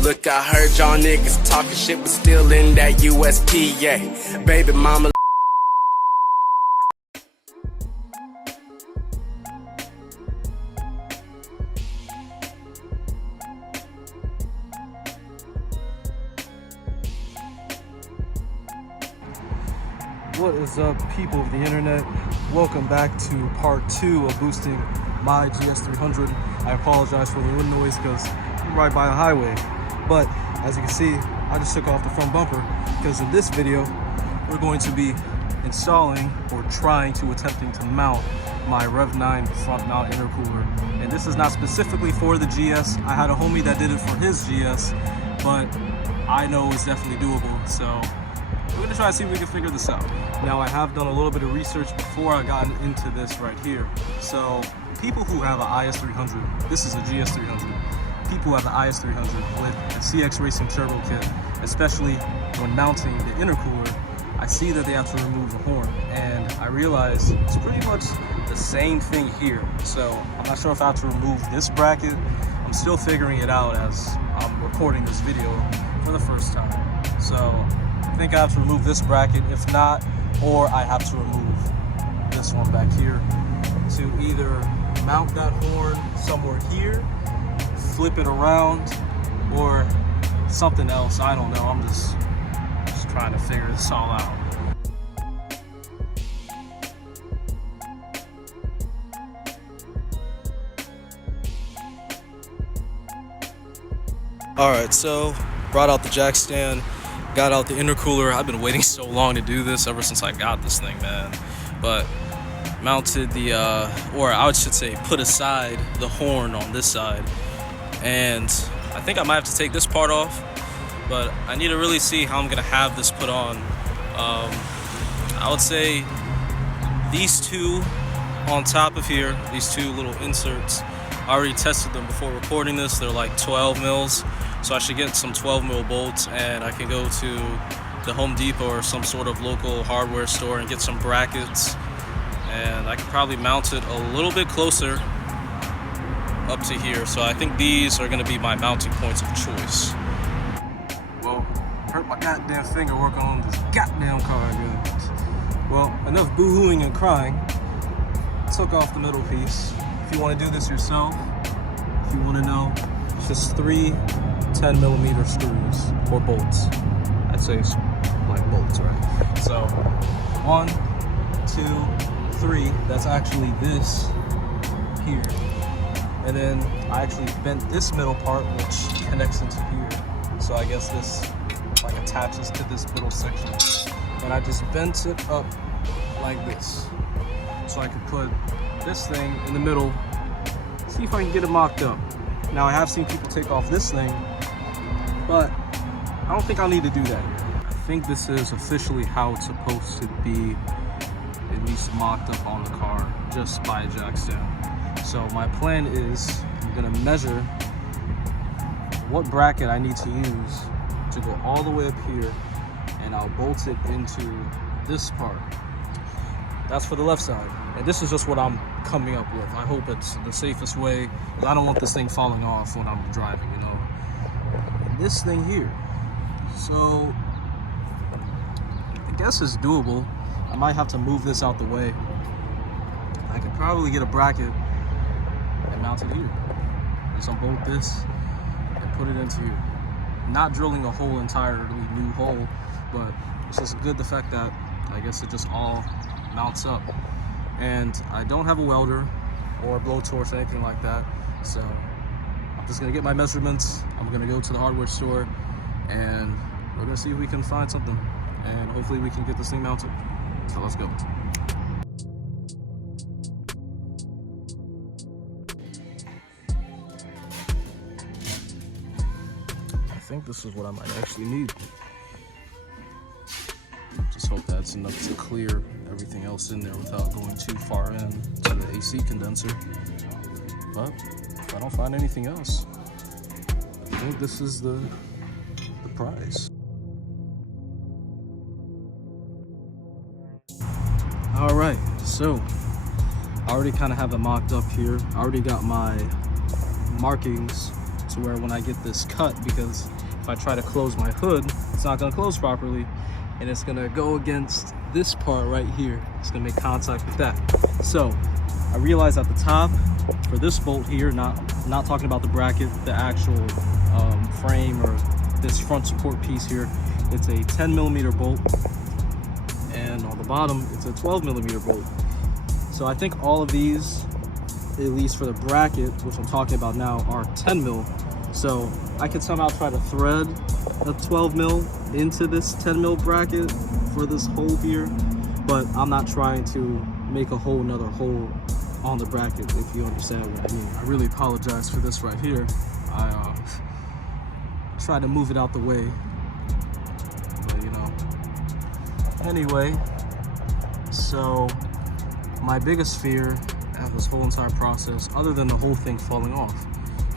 Look, I heard y'all niggas talking shit, but still in that USP, yeah. Baby mama. What is up, people of the internet? Welcome back to part 2 of boosting my GS300. I apologize for the wind noise because I'm right by a highway. But as you can see, I just took off the front bumper because in this video, we're going to be installing or attempting to mount my Rev9 front mount intercooler. And this is not specifically for the GS. I had a homie that did it for his GS, but I know it's definitely doable. So we're gonna try to see if we can figure this out. Now, I have done a little bit of research before I got into this right here. So people who have an IS300, this is a GS300, people who have the IS300 with a CX Racing turbo kit, especially when mounting the intercooler, I see that they have to remove the horn, and I realize it's pretty much the same thing here. So I'm not sure if I have to remove this bracket. I'm still figuring it out as I'm recording this video for the first time. So I think I have to remove this bracket, if not, or I have to remove this one back here to either mount that horn somewhere here, flip it around, or something else. I don't know. I'm just trying to figure this all out. Alright, so brought out the jack stand, got out the intercooler. I've been waiting so long to do this ever since I got this thing, man. But mounted the, or I should say put aside the horn on this side. And I think I might have to take this part off, but I need to really see how I'm gonna have this put on. I would say these two on top of here, these two little inserts, I already tested them before recording this. They're like 12 mils. So I should get some 12 mil bolts, and I can go to the Home Depot or some sort of local hardware store and get some brackets, and I can probably mount it a little bit closer up to here. So I think these are going to be my mounting points of choice. Well, hurt my goddamn finger working on this goddamn car again. Well, enough boo-hooing and crying. Took off the middle piece. If you want to do this yourself, if you want to know, it's just 3 10mm screws or bolts. I'd say it's like bolts, right? So 1, 2, 3. That's actually this here, and then I actually bent this middle part, which connects into here. So I guess this like attaches to this middle section, and I just bent it up like this, so I could put this thing in the middle. See if I can get it mocked up. Now, I have seen people take off this thing, but I don't think I'll need to do that here. I think this is officially how it's supposed to be, at least mocked up on the car, just by a jack stand. So my plan is I'm gonna measure what bracket I need to use to go all the way up here, and I'll bolt it into this part. That's for the left side. And this is just what I'm coming up with. I hope it's the safest way, because I don't want this thing falling off when I'm driving, you know. And this thing here, so I guess it's doable. I might have to move this out the way. I could probably get a bracket and mount it here. Just unbolt this and put it into here. Not drilling a whole entirely new hole, but it's just good the fact that I guess it just all mounts up. And I don't have a welder or a blowtorch or anything like that, so I'm just gonna get my measurements. I'm gonna go to the hardware store, and we're gonna see if we can find something, and hopefully we can get this thing mounted. So let's go. I think this is what I might actually need. Just hope that's enough to clear everything else in there without going too far in to the AC condenser. But if I don't find anything else, I think this is the prize. All right, so I already kind of have it mocked up here. I already got my markings to where when I get this cut, because if I try to close my hood, it's not gonna close properly, and it's gonna go against this part right here. It's gonna make contact with that. So I realized at the top, for this bolt here, not talking about the bracket, the actual frame or this front support piece here, it's a 10mm bolt, and on the bottom it's a 12mm bolt. So I think all of these, at least for the bracket, which I'm talking about now, are 10mm. So I could somehow try to thread a 12mm into this 10mm bracket for this hole here, but I'm not trying to make a whole nother hole on the bracket, if you understand what I mean. I really apologize for this right here. I tried to move it out the way, but you know. Anyway, so my biggest fear of this whole entire process, other than the whole thing falling off,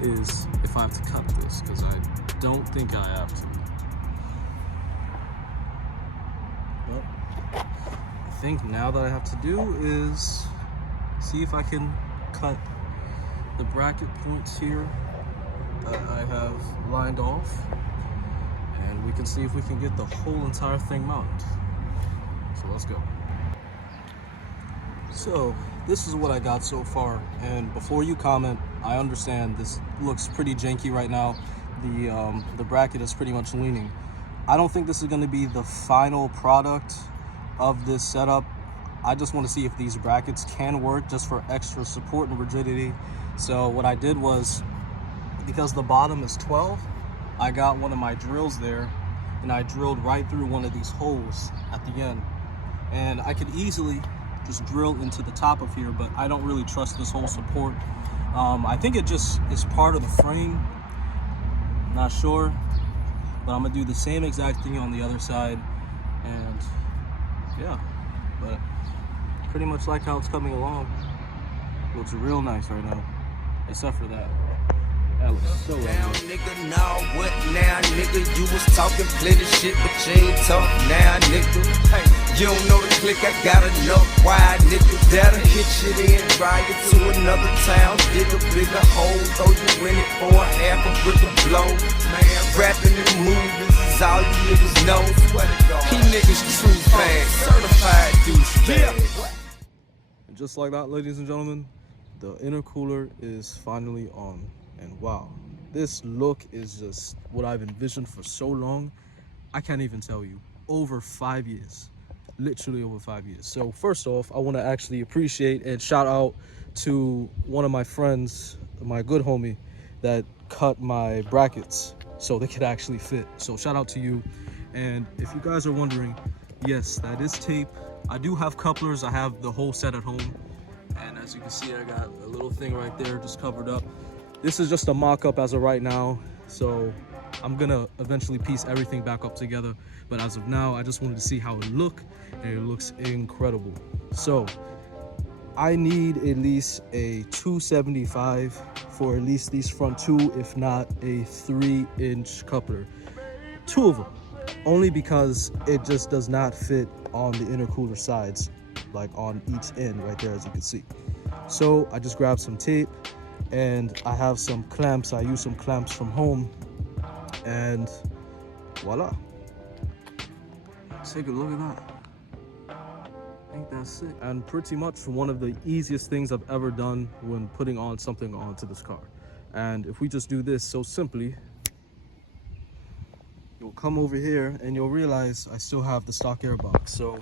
is if I have to cut this, because I don't think I have to. But I think now that I have to do is see if I can cut the bracket points here that I have lined off, and we can see if we can get the whole entire thing mounted. So let's go. So this is what I got so far, and before you comment, I understand this looks pretty janky right now. The bracket is pretty much leaning. I don't think this is going to be the final product of this setup. I just want to see if these brackets can work just for extra support and rigidity. So what I did was, because the bottom is 12, I got one of my drills there and I drilled right through one of these holes at the end, and I could easily just drill into the top of here, but I don't really trust this whole support. I think it just is part of the frame, not sure, but I'm gonna do the same exact thing on the other side. And yeah, but pretty much like how it's coming along. Looks real nice right now, except for that. That looks so down, nigga, now what now, nigga? You was talking plenty shit, but you ain't talk now, nigga. Hey, you don't know the click, I got enough wide, nigga. That'll hit shit in, drive it to another town, dig a bigger hole, throw you in it for a half a brick of blow. Man, rapping and movies is all you niggas know. He niggas true fans, certified douchebag. And just like that, ladies and gentlemen, the intercooler is finally on. And wow, this look is just what I've envisioned for so long. I can't even tell you. Over 5 years. Literally over 5 years. So first off, I want to actually appreciate and shout out to one of my friends, my good homie, that cut my brackets so they could actually fit. So shout out to you. And if you guys are wondering, yes, that is tape. I do have couplers. I have the whole set at home. And as you can see, I got a little thing right there just covered up. This is just a mock-up as of right now, so I'm gonna eventually piece everything back up together. But as of now, I just wanted to see how it looked, and it looks incredible. So I need at least a 275 for at least these front two, if not a 3-inch coupler. 2 of them, only because it just does not fit on the intercooler sides, like on each end right there, as you can see. So I just grabbed some tape, and I have some clamps. I use some clamps from home, and voila. Take a look at that. Ain't that sick? And pretty much one of the easiest things I've ever done when putting on something onto this car. And if we just do this so simply, you'll come over here and you'll realize I still have the stock airbox. So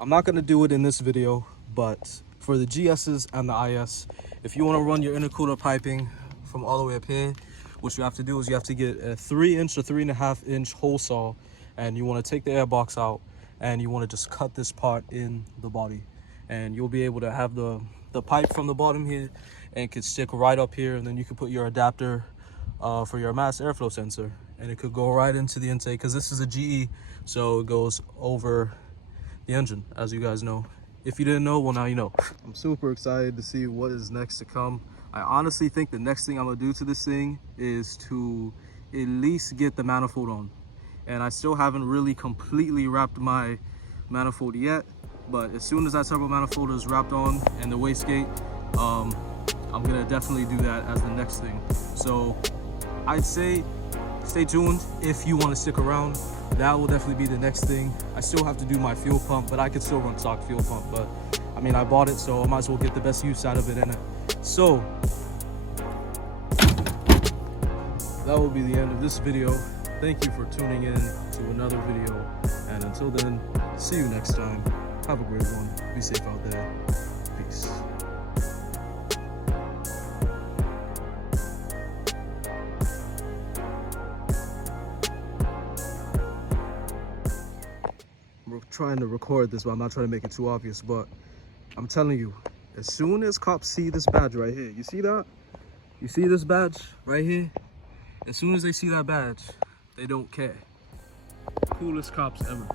I'm not gonna do it in this video, but for the GS's and the IS, if you want to run your intercooler piping from all the way up here, what you have to do is you have to get a 3-inch or 3.5-inch hole saw, and you want to take the airbox out, and you want to just cut this part in the body, and you'll be able to have the pipe from the bottom here, and it could stick right up here, and then you can put your adapter for your mass airflow sensor, and it could go right into the intake, because this is a GE, so it goes over the engine, as you guys know. If you didn't know, well, now you know. I'm super excited to see what is next to come. I honestly think the next thing I'm gonna do to this thing is to at least get the manifold on. And I still haven't really completely wrapped my manifold yet, but as soon as that turbo manifold is wrapped on and the wastegate, I'm gonna definitely do that as the next thing. So I'd say stay tuned if you want to stick around. That will definitely be the next thing. I still have to do my fuel pump, but I could still run stock fuel pump. But I mean, I bought it, so I might as well get the best use out of it in it. So that will be the end of this video. Thank you for tuning in to another video. And until then, see you next time. Have a great one. Be safe out there. Peace. We're trying to record this, but I'm not trying to make it too obvious. But I'm telling you, as soon as cops see this badge right here, you see that? You see this badge right here? As soon as they see that badge, they don't care. Coolest cops ever.